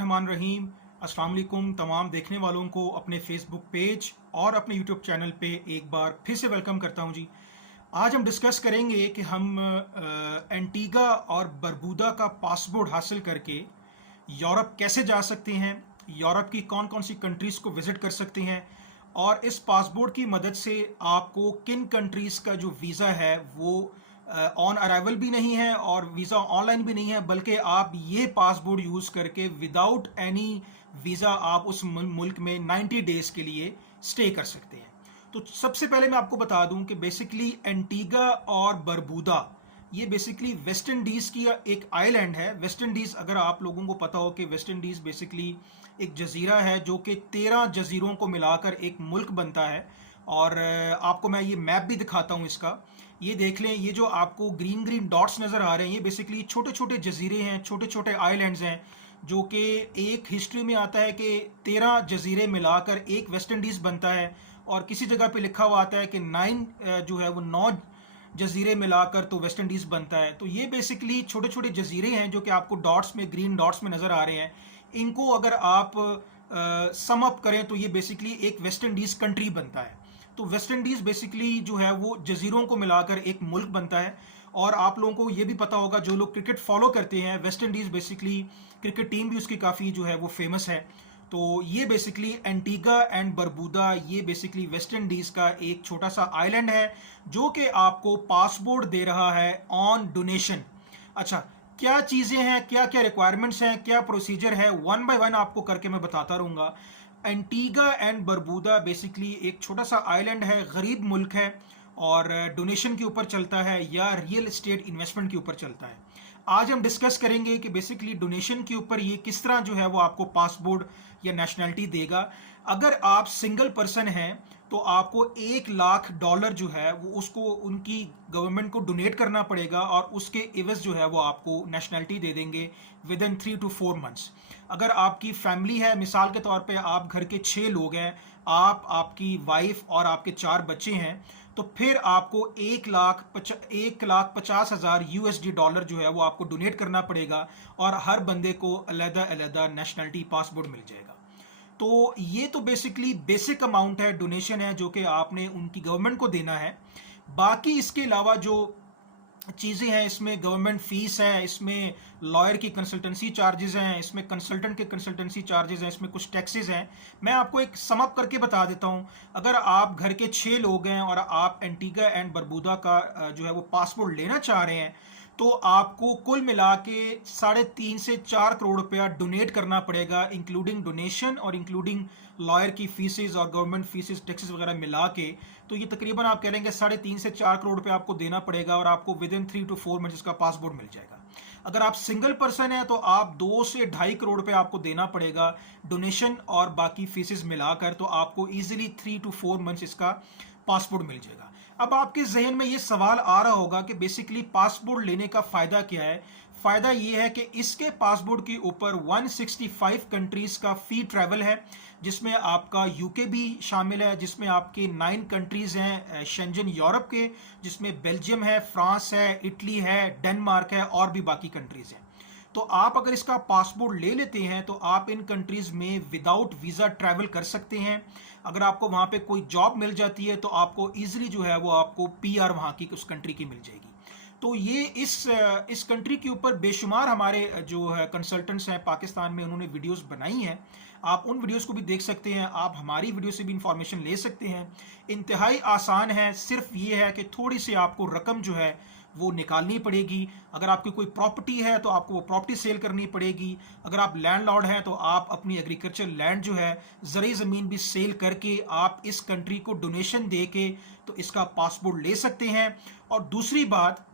बिस्मिल्लाहिर्रहमानिर्रहीम। अस्सलाम वालेकुम तमाम देखने वालों को अपने फेसबुक पेज और अपने यूट्यूब चैनल पे एक बार फिर से वेलकम करता हूं जी। आज हम डिस्कस करेंगे कि हम एंटीगा और बरबूदा का पासपोर्ट हासिल करके यूरोप कैसे जा सकते हैं, यूरोप की कौन कौन सी कंट्रीज़ को विज़िट कर सकते हैं और इस पासपोर्ट की मदद से आपको किन कंट्रीज़ का जो वीज़ा है वो ऑन अराइवल भी नहीं है और वीज़ा ऑनलाइन भी नहीं है, बल्कि आप ये पासपोर्ट यूज़ करके विदाउट एनी वीज़ा आप उस मुल्क में 90 डेज़ के लिए स्टे कर सकते हैं। तो सबसे पहले मैं आपको बता दूं कि बेसिकली एंटीगा और बरबूदा ये बेसिकली वेस्ट इंडीज़ की एक आइलैंड है। वेस्ट इंडीज़, अगर आप लोगों को पता हो कि वेस्ट इंडीज़ बेसिकली एक जजीरा है जो कि 13 जजीरों को मिलाकर एक मुल्क बनता है। और आपको मैं ये मैप भी दिखाता हूँ इसका। ये देख लें, ये जो आपको ग्रीन ग्रीन डॉट्स नज़र आ रहे हैं ये बेसिकली छोटे छोटे जजीरे हैं, छोटे छोटे आइलैंड्स हैं, जो कि एक हिस्ट्री में आता है कि 13 जजीरे मिलाकर एक वेस्ट इंडीज़ बनता है। और किसी जगह पे लिखा हुआ आता है कि 9 जो है वो 9 जजीरे मिलाकर तो वेस्ट इंडीज़ बनता है। तो ये बेसिकली छोटे छोटे जजीरे हैं जो कि आपको डॉट्स में, ग्रीन डॉट्स में नज़र आ रहे हैं। इनको अगर आप सम अप करें तो ये बेसिकली एक वेस्ट इंडीज़ कंट्री बनता है। तो वेस्ट इंडीज़ बेसिकली जो है वो जजीरों को मिलाकर एक मुल्क बनता है। और आप लोगों को ये भी पता होगा, जो लोग क्रिकेट फॉलो करते हैं, West Indies basically cricket team भी उसकी काफ़ी जो है वो फेमस है। तो ये बेसिकली एंटीगा एंड बरबूदा ये बेसिकली वेस्ट इंडीज़ का एक छोटा सा आइलैंड है जो कि आपको पासपोर्ट दे रहा है ऑन डोनेशन। अच्छा, क्या चीज़ें हैं, क्या क्या रिक्वायरमेंट्स हैं, क्या प्रोसीजर है, वन बाय वन आपको करके मैं बताता रहूँगा। एंटीगा एंड बरबूदा बेसिकली एक छोटा सा आइलैंड है, गरीब मुल्क है और डोनेशन के ऊपर चलता है या रियल एस्टेट इन्वेस्टमेंट के ऊपर चलता है। आज हम डिस्कस करेंगे कि बेसिकली डोनेशन के ऊपर ये किस तरह जो है वो आपको पासपोर्ट या नेशनैलिटी देगा। अगर आप सिंगल पर्सन हैं तो आपको $1 लाख जो है वो उसको उनकी गवर्नमेंट को डोनेट करना पड़ेगा और उसके एवज जो है वो आपको नेशनैलिटी दे देंगे विद इन 3 to 4 मंथ्स। अगर आपकी फैमिली है, मिसाल के तौर पे आप घर के 6 लोग हैं, आप, आपकी वाइफ और आपके 4 बच्चे हैं, तो फिर आपको 1,50,000 USD डॉलर जो है वो आपको डोनेट करना पड़ेगा और हर बंदे को अलग अलग नेशनैलिटी पासपोर्ट मिल जाएगा। तो ये तो बेसिकली बेसिक अमाउंट है, डोनेशन है जो कि आपने उनकी गवर्नमेंट को देना है। बाकी इसके अलावा जो चीज़ें हैं, इसमें गवर्नमेंट फीस है, इसमें लॉयर की कंसल्टेंसी चार्जेस हैं, इसमें कंसल्टेंट के कंसल्टेंसी चार्जेस हैं, इसमें कुछ टैक्सेस हैं। मैं आपको एक सम अप करके बता देता हूं। अगर आप घर के 6 लोग हैं और आप एंटीगा एंड बरबूदा का जो है वो पासपोर्ट लेना चाह रहे हैं, तो आपको कुल मिला के 3.5 से 4 करोड़ रुपया डोनेट करना पड़ेगा, इंक्लूडिंग डोनेशन और इंक्लूडिंग लॉयर की फीसेज और गवर्नमेंट फीसेज, टैक्सेस वगैरह मिला के। तो ये तकरीबन आप कह लेंगे 3.5 से 4 करोड़ रुपया आपको देना पड़ेगा और आपको विद इन 3 to 4 मंथ्स का पासपोर्ट मिल जाएगा। अगर आप सिंगल पर्सन है तो आप 2 से 2.5 करोड़ रुपया आपको देना पड़ेगा डोनेशन और बाकी फीसेज मिलाकर, तो आपको इजीली 3 to 4 मंथ्स इसका पासपोर्ट मिल जाएगा। अब आपके जहन में ये सवाल आ रहा होगा कि बेसिकली पासपोर्ट लेने का फ़ायदा क्या है। फ़ायदा ये है कि इसके पासपोर्ट के ऊपर 165 कंट्रीज़ का फ़ी ट्रैवल है, जिसमें आपका यूके भी शामिल है, जिसमें आपके 9 कंट्रीज़ हैं शेंजन यूरोप के, जिसमें बेल्जियम है, फ्रांस है, इटली है, डेनमार्क है और भी बाकी कंट्रीज़ हैं। तो आप अगर इसका पासपोर्ट ले लेते हैं तो आप इन कंट्रीज़ में विदाउट वीज़ा ट्रैवल कर सकते हैं। अगर आपको वहाँ पे कोई जॉब मिल जाती है तो आपको ईजिली जो है वो आपको PR वहाँ की उस कंट्री की मिल जाएगी। तो ये इस कंट्री के ऊपर बेशुमार हमारे जो है कंसल्टेंट्स हैं पाकिस्तान में, उन्होंने वीडियोस बनाई हैं। आप उन वीडियोस को भी देख सकते हैं, आप हमारी वीडियो से भी इंफॉर्मेशन ले सकते हैं। इंतहाई आसान है, सिर्फ ये है कि थोड़ी सी आपको रकम जो है वो निकालनी पड़ेगी। अगर आपकी कोई प्रॉपर्टी है तो आपको वो प्रॉपर्टी सेल करनी पड़ेगी। अगर आप लैंडलॉर्ड हैं तो आप अपनी एग्रीकल्चर लैंड जो है, ज़रूरी ज़मीन भी सेल करके आप इस कंट्री को डोनेशन दे के तो इसका पासपोर्ट ले सकते हैं। और दूसरी बात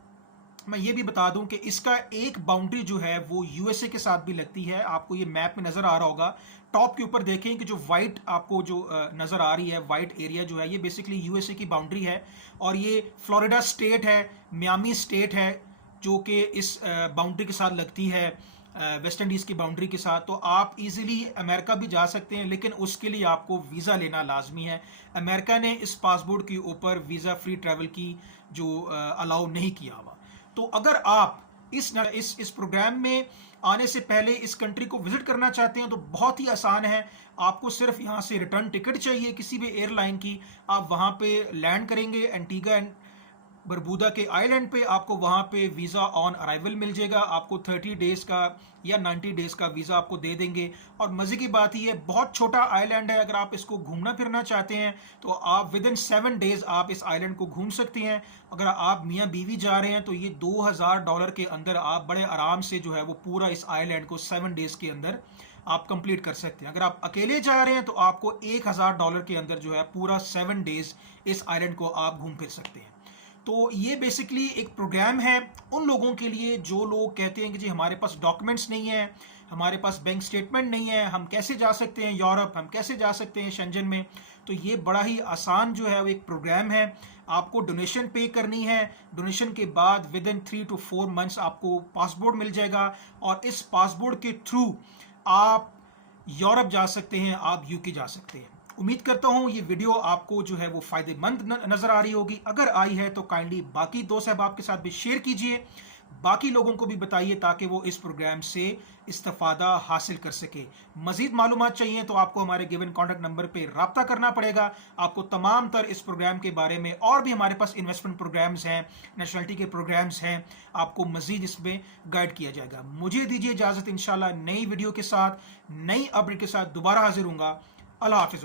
मैं ये भी बता दूं कि इसका एक बाउंड्री जो है वो USA के साथ भी लगती है। आपको ये मैप में नज़र आ रहा होगा, टॉप के ऊपर देखें कि जो वाइट आपको जो नज़र आ रही है, वाइट एरिया जो है, ये बेसिकली USA की बाउंड्री है। और ये फ्लोरिडा स्टेट है, मियामी स्टेट है, जो कि इस बाउंड्री के साथ लगती है, वेस्ट इंडीज़ की बाउंड्री के साथ। तो आप इजीली अमेरिका भी जा सकते हैं, लेकिन उसके लिए आपको वीज़ा लेना लाजमी है। अमेरिका ने इस पासपोर्ट के ऊपर वीज़ा फ्री ट्रैवल की जो अलाउ नहीं किया हुआ। तो अगर आप इस प्रोग्राम में आने से पहले इस कंट्री को विजिट करना चाहते हैं तो बहुत ही आसान है। आपको सिर्फ यहाँ से रिटर्न टिकट चाहिए किसी भी एयरलाइन की। आप वहाँ पे लैंड करेंगे एंटीगा एंड बरबूदा के आइलैंड पे, आपको वहाँ पे वीज़ा ऑन अराइवल मिल जाएगा। आपको 30 डेज़ का या 90 डेज़ का वीज़ा आपको दे देंगे। और मज़े की बात ये बहुत छोटा आइलैंड है, अगर आप इसको घूमना फिरना चाहते हैं तो आप विद इन 7 डेज़ आप इस आइलैंड को घूम सकते हैं। अगर आप मियाँ बीवी जा रहे हैं तो ये $2000 के अंदर आप बड़े आराम से जो है वो पूरा इस आइलैंड को 7 डेज़ के अंदर आप कंप्लीट कर सकते हैं। अगर आप अकेले जा रहे हैं तो आपको $1000 के अंदर जो है पूरा 7 डेज़ इस आइलैंड को आप घूम फिर सकते हैं। तो ये बेसिकली एक प्रोग्राम है उन लोगों के लिए जो लोग कहते हैं कि जी हमारे पास डॉक्यूमेंट्स नहीं है, हमारे पास बैंक स्टेटमेंट नहीं है, हम कैसे जा सकते हैं यूरोप, हम कैसे जा सकते हैं शेंजन में। तो ये बड़ा ही आसान जो है वो एक प्रोग्राम है। आपको डोनेशन पे करनी है, डोनेशन के बाद विद इन 3 to 4 मंथ्स आपको पासपोर्ट मिल जाएगा और इस पासपोर्ट के थ्रू आप यूरोप जा सकते हैं, आप यूके जा सकते हैं। उम्मीद करता हूँ ये वीडियो आपको जो है वो फायदेमंद नजर आ रही होगी। अगर आई है तो काइंडली बाकी दोस्त अहबाब के साथ भी शेयर कीजिए, बाकी लोगों को भी बताइए ताकि वो इस प्रोग्राम से इस्तेफादा हासिल कर सके। मजीद मालूमात चाहिए तो आपको हमारे गिवन कॉन्टैक्ट नंबर पे रब्ता करना पड़ेगा। आपको तमाम तर इस प्रोग्राम के बारे में और भी हमारे पास इन्वेस्टमेंट प्रोग्राम्स हैं, नेशनलिटी के प्रोग्राम्स हैं, आपको मजीद इसमें गाइड किया जाएगा। मुझे दीजिए इजाज़त, इंशाल्लाह नई वीडियो के साथ नई अपडेट के साथ दोबारा हाजिर होऊंगा। अल्लाह हाफिज़।